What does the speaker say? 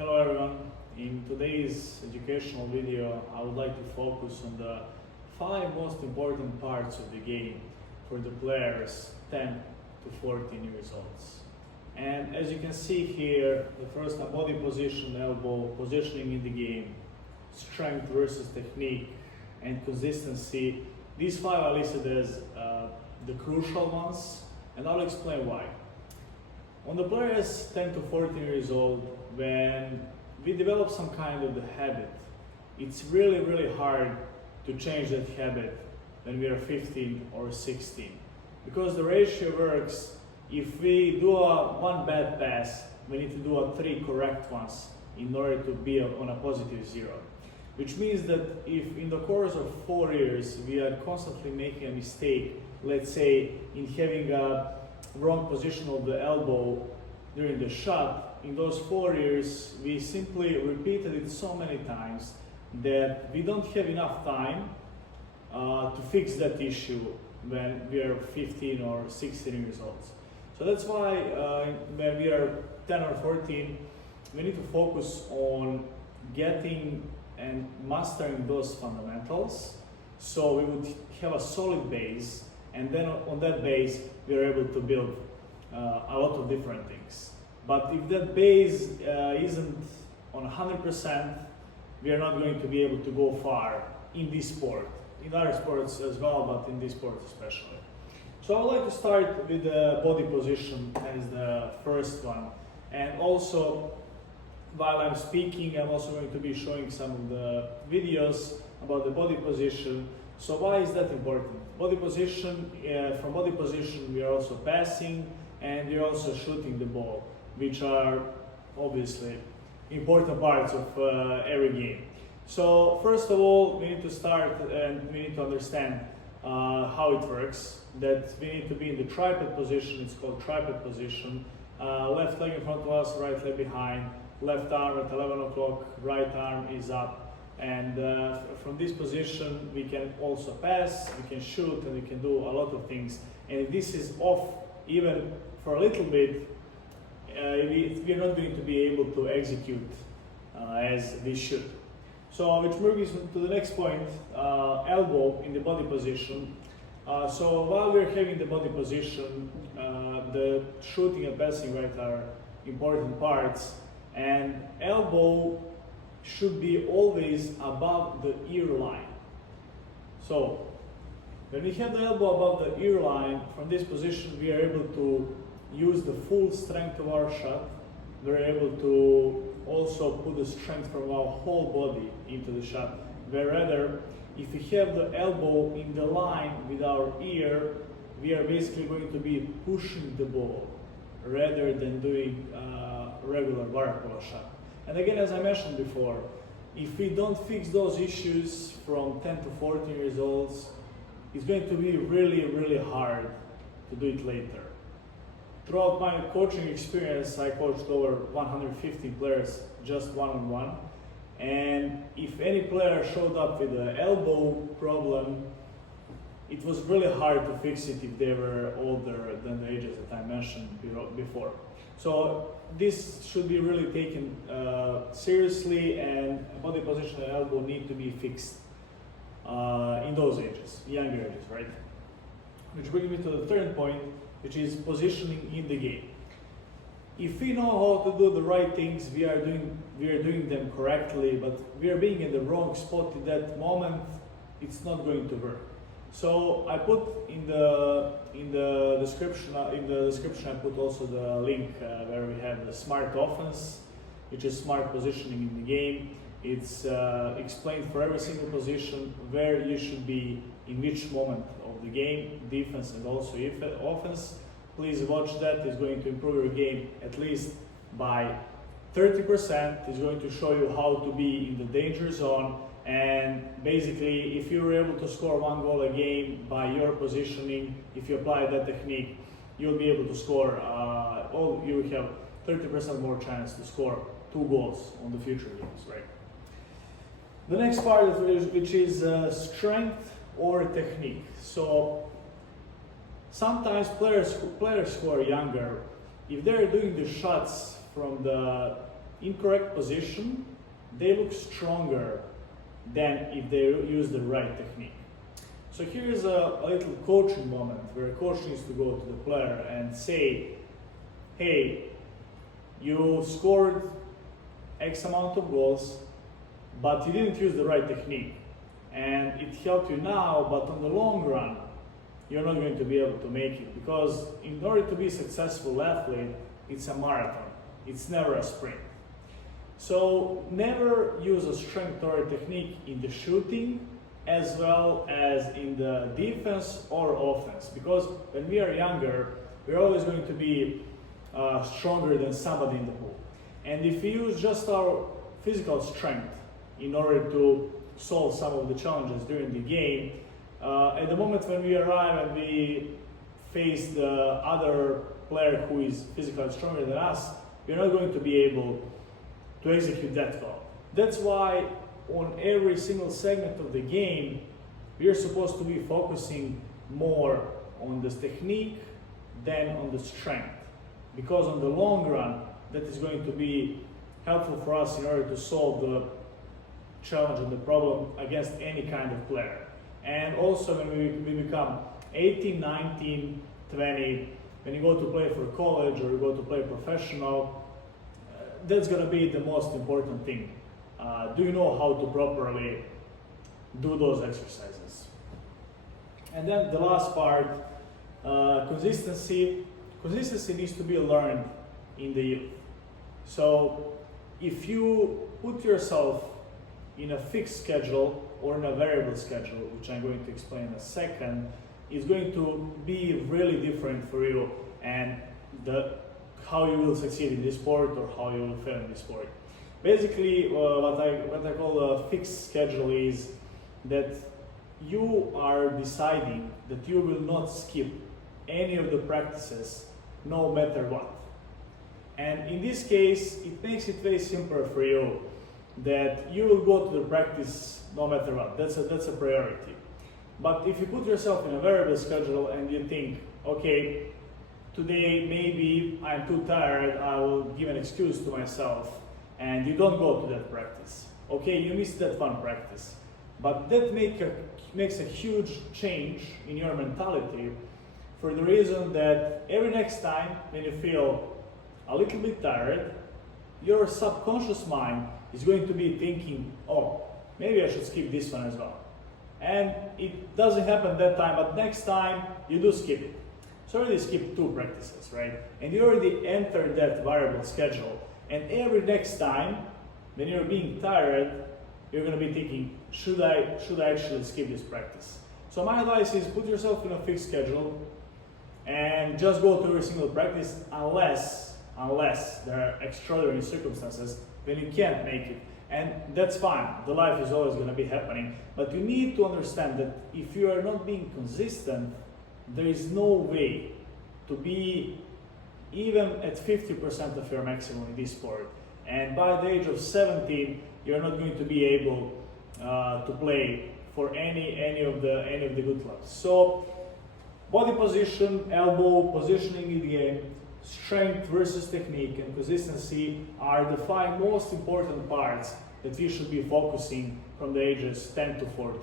Hello everyone. In today's educational video, I would like to focus on the 5 most important parts of the game for the players 10 to 14 years old. And as you can see here, the first are body position, elbow, positioning in the game, strength versus technique, and consistency. These 5 are listed as the crucial ones, and I'll explain why. On the players 10 to 14 years old, when we develop some kind of the habit, it's really hard to change that habit when we are 15 or 16. Because the ratio works, if we do one bad pass, we need to do 3 correct ones in order to be on a positive 0. Which means that if in the course of 4 years we are constantly making a mistake, let's say in having a wrong position of the elbow during the shot, in those 4 years we simply repeated it so many times that we don't have enough time to fix that issue when we are 15 or 16 years old. So that's why when we are 10 or 14, we need to focus on getting and mastering those fundamentals, so we would have a solid base, and then on that base we are able to build a lot of different things. But if that base isn't on 100%, we are not going to be able to go far in this sport, in other sports as well, but in this sport especially. So I would like to start with the body position as the first one, and also while I'm speaking, I'm also going to be showing some of the videos about the body position. So why is that important? Body position, from body position we are also passing and we are also shooting the ball, which are obviously important parts of every game. So first of all, we need to start and we need to understand how it works. That we need to be in the tripod position, it's called tripod position. Left leg in front of us, right leg behind, left arm at 11 o'clock, right arm is up. And from this position we can also pass, we can shoot, and we can do a lot of things. And if this is off even for a little bit, we are not going to be able to execute as we should. So which moves to the next point, elbow in the body position. So while we're having the body position, the shooting and passing right are important parts, and elbow should be always above the ear line. So when we have the elbow above the ear line, from this position we are able to use the full strength of our shot. We're able to also put the strength from our whole body into the shot. Whereas if we have the elbow in the line with our ear, we are basically going to be pushing the ball rather than doing regular water polo shot. And again, as I mentioned before, if we don't fix those issues from 10 to 14 years old, it's going to be really hard to do it later. Throughout my coaching experience, I coached over 150 players just one-on-one. And if any player showed up with an elbow problem, it was really hard to fix it if they were older than the ages that I mentioned before. So this should be really taken seriously, and body position and elbow need to be fixed in those ages, younger ages, right? Which brings me to the third point, which is positioning in the game. If we know how to do the right things, we are doing them correctly, but we are being in the wrong spot in that moment, it's not going to work. So I put in the description I put also the link where we have the smart offense, which is smart positioning in the game. It's explained for every single position where you should be in which moment of the game, defense and also offense. Please watch that. It's going to improve your game at least by 30%. It's going to show you how to be in the danger zone. And basically, if you're able to score 1 goal a game by your positioning, if you apply that technique, you'll be able to score, you have 30% more chance to score 2 goals on the future games, right? The next part, which is strength or technique. So sometimes players who are younger, if they're doing the shots from the in correct position, they look stronger than if they use the right technique. So here is a little coaching moment where a coach needs to go to the player and say, hey, you scored X amount of goals, but you didn't use the right technique. And it helped you now, but on the long run, you're not going to be able to make it, because in order to be a successful athlete, it's a marathon. It's never a sprint. So never use a strength or a technique in the shooting as well as in the defense or offense, because when we are younger, we're always going to be stronger than somebody in the pool. And if we use just our physical strength in order to solve some of the challenges during the game, at the moment when we arrive and we face the other player who is physically stronger than us, we're not going to be able to execute that well. That's why on every single segment of the game, we are supposed to be focusing more on this technique than on the strength, because on the long run, that is going to be helpful for us in order to solve the challenge and the problem against any kind of player. And also when we become 18, 19, 20, when you go to play for college or you go to play professional, that's going to be the most important thing. Do you know how to properly do those exercises? And then the last part, consistency. Consistency needs to be learned in the youth. So if you put yourself in a fixed schedule or in a variable schedule, which I'm going to explain in a second, it's going to be really different for you and how you will succeed in this sport or how you will fail in this sport. Basically, what I call a fixed schedule is that you are deciding that you will not skip any of the practices no matter what. And in this case, it makes it very simple for you that you will go to the practice no matter what. That's a priority. But if you put yourself in a variable schedule and you think, okay, today maybe I'm too tired, I will give an excuse to myself, and you don't go to that practice. Okay, you missed that one practice. But that makes a huge change in your mentality, for the reason that every next time when you feel a little bit tired, your subconscious mind is going to be thinking, oh, maybe I should skip this one as well. And it doesn't happen that time, but next time you do skip it. So you already skipped 2 practices, right? And you already entered that variable schedule. And every next time when you're being tired, you're going to be thinking, should I actually skip this practice? So my advice is put yourself in a fixed schedule and just go to every single practice unless there are extraordinary circumstances when you can't make it. And that's fine, the life is always going to be happening. But you need to understand that if you are not being consistent, there is no way to be even at 50% of your maximum in this sport. And by the age of 17, you're not going to be able to play for any of the good clubs. So body position, elbow, positioning in the game, strength versus technique, and consistency are the 5 most important parts that we should be focusing from the ages 10 to 40.